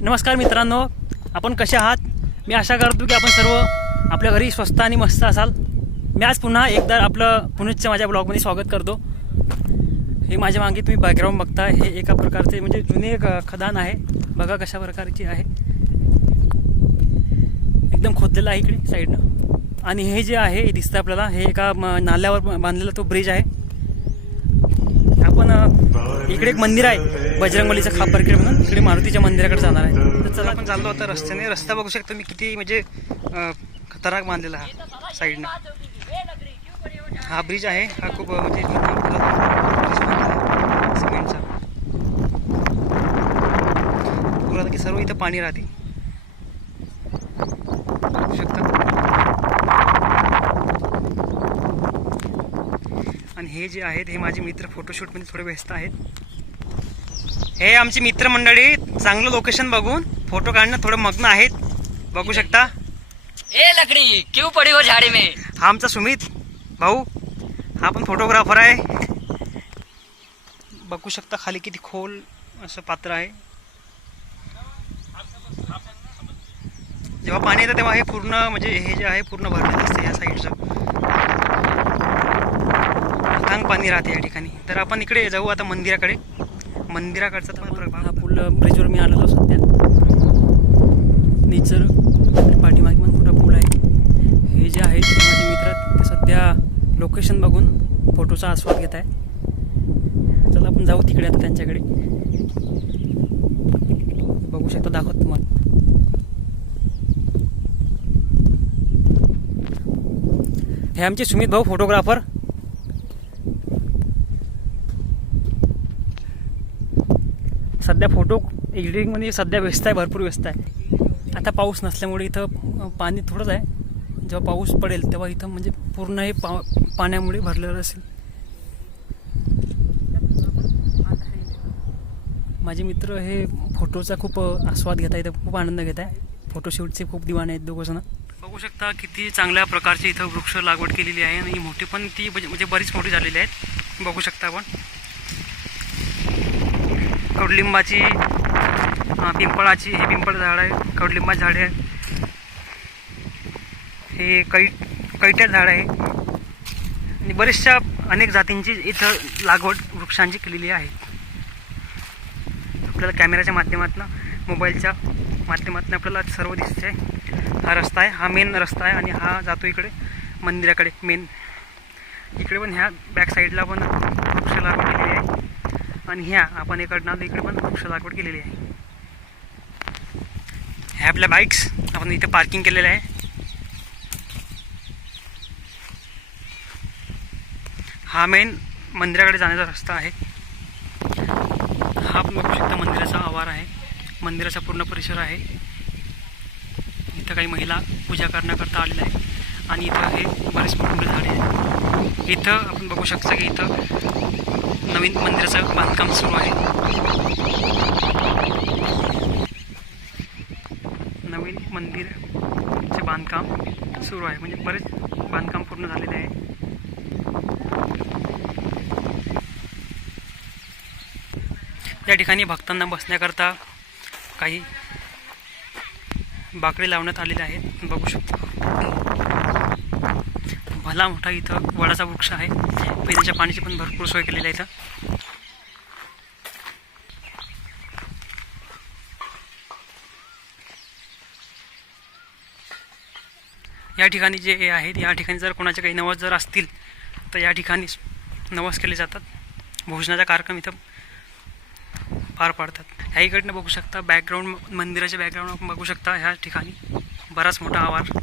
नमस्कार मित्रांनो, आपण कसे आहात? मी आशा करतो की आपण सर्व आपल्या घरी स्वस्त आणि मस्त असाल. मी आज पुन्हा एकदा आपलं पुण्याच्या माझ्या ब्लॉगमध्ये स्वागत करतो. हे माझ्या मागे तुम्ही बॅकग्राऊंड बघता, हे एका प्रकारचे म्हणजे जुने एक खदान आहे. बघा कशा प्रकारची आहे, एकदम खोदलेलं आहे इकडे साईडनं. आणि हे जे आहे हे दिसतं आपल्याला, हे एका नाल्यावर बांधलेला तो ब्रिज आहे. आपण इकडे एक मंदिर आहे बजरंगबलीचं खापरखेड म्हणून, इकडे मारुतीच्या मंदिराकडे जाणार आहे. तर चला आपण चाललो होता रस्त्याने. रस्ता बघू शकतो मी किती म्हणजे खतरनाक बांधलेला हा साईडनं. हा ब्रिज आहे, हा खूप म्हणजे सिमेंटचा. पुरा की सर्व इथं पाणी राहते बघू शकता. आणि हे जे आहेत हे माझे मित्र फोटोशूटमध्ये थोडे व्यस्त आहेत. हे आमची मित्रमंडळी चांगलं लोकेशन बघून फोटो काढणं थोडं मग्न आहेत बघू शकता. ए लकड़ी क्यों पड़ी हो झाड़ी में? हा आमचा सुमित भाऊ, हा पण फोटोग्राफर आहे. बघू शकता खाली किती खोल असं पात्र आहे. जेव्हा पाणी येतं तेव्हा हे पूर्ण म्हणजे हे जे आहे पूर्ण भरलेलं असतं या साईडचं. चांग पाणी राहते या ठिकाणी. तर आपण इकडे जाऊ आता मंदिराकडे. मंदिराकडचा हा पूल ब्रिजवर मी आलेलो सध्या. नेचर पाठीमागे पण मोठा पूल आहे. हे जे आहेत माझे मित्र ते सध्या लोकेशन बघून फोटोचा आस्वाद घेत आहे. चला आपण जाऊ तिकडे आता त्यांच्याकडे. बघू शकतो, दाखवतो तुम्हाला. हे आमचे सुमित भाऊ फोटोग्राफर. सध्या फोटो एडिटिंगमध्ये सध्या व्यस्त आहे, भरपूर व्यस्त आहे. आता पाऊस नसल्यामुळे इथं पाणी थोडंच आहे. जेव्हा पाऊस पडेल तेव्हा इथं म्हणजे पूर्ण हे पाण्यामुळे भरलेलं असेल. माझे मित्र हे फोटोचा खूप आस्वाद घेत आहेत, खूप आनंद घेत आहे. फोटोशूटचे खूप दिवाणे आहेत दोघंजण. बघू शकता किती चांगल्या प्रकारची इथं वृक्ष लागवड केलेली आहे. आणि मोठी पण ती म्हणजे बरीच मोठी झालेली आहेत बघू शकता आपण. कडुलिंबाची, पिंपळाची, हे पिंपळ झाड आहे, कडुलिंबाची झाडे आहे, हे कैट्याचं झाड आहे. आणि बऱ्याचशा अनेक जातींची इथं लागवड वृक्षांची केलेली आहे. आपल्याला कॅमेऱ्याच्या माध्यमातून, मोबाईलच्या माध्यमातून आपल्याला सर्व दिसते. हा रस्ता आहे, हा मेन रस्ता आहे. आणि हा जातो इकडे मंदिराकडे मेन. इकडे पण ह्या बॅक साईडला पण वृक्ष लागवड केलेली आहे. आणि ह्या आपण इकडनं इकडे पण वृक्ष लागवड केलेली आहे. ह्या आपल्या बाईक्स आपण इथे पार्किंग केलेलं आहे. हा मेन मंदिराकडे जाण्याचा रस्ता आहे. हा आपण बघू शकता मंदिराचा आवार आहे, मंदिराचा पूर्ण परिसर आहे. इथं काही महिला पूजा करण्याकरता आलेल्या आहे. आणि इथं हे बरेच मोठे झाडे आहेत. इथं आपण बघू शकता की इथं नवीन मंदिराचं बांधकाम सुरू आहे. नवीन मंदिरचे बांधकाम सुरू आहे, म्हणजे बरेच बांधकाम पूर्ण झालेले आहे. या ठिकाणी भक्तांना बसण्याकरता काही बाकडे लावण्यात आलेले आहेत बघू शकतो. भला मोठा इथं वडाचा वृक्ष आहे. पिण्याच्या पाण्याची पण भरपूर सोय केलेली आहे इथं. या ठिकाणी जे आहेत, या ठिकाणी जर कोणाचे काही नवस जर असतील तर या ठिकाणी नवस केले जातात. भोजनाचा कार्यक्रम इथं पार पाडतात. ह्या इकडनं बघू शकता बॅकग्राऊंड, मंदिराच्या बॅकग्राऊंड आपण बघू शकता. ह्या ठिकाणी बराच मोठा आवार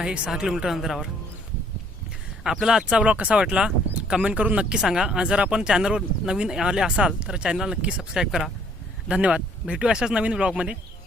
आहे 6 किलोमीटर अंतरावर. आपल्याला आजचा ब्लॉग कसा वाटला कमेंट करून नक्की सांगा. जर आपण चॅनलवर नवीन आले असाल तर चॅनलला नक्की सबस्क्राईब करा. धन्यवाद. भेटू अशाच नवीन ब्लॉगमध्ये.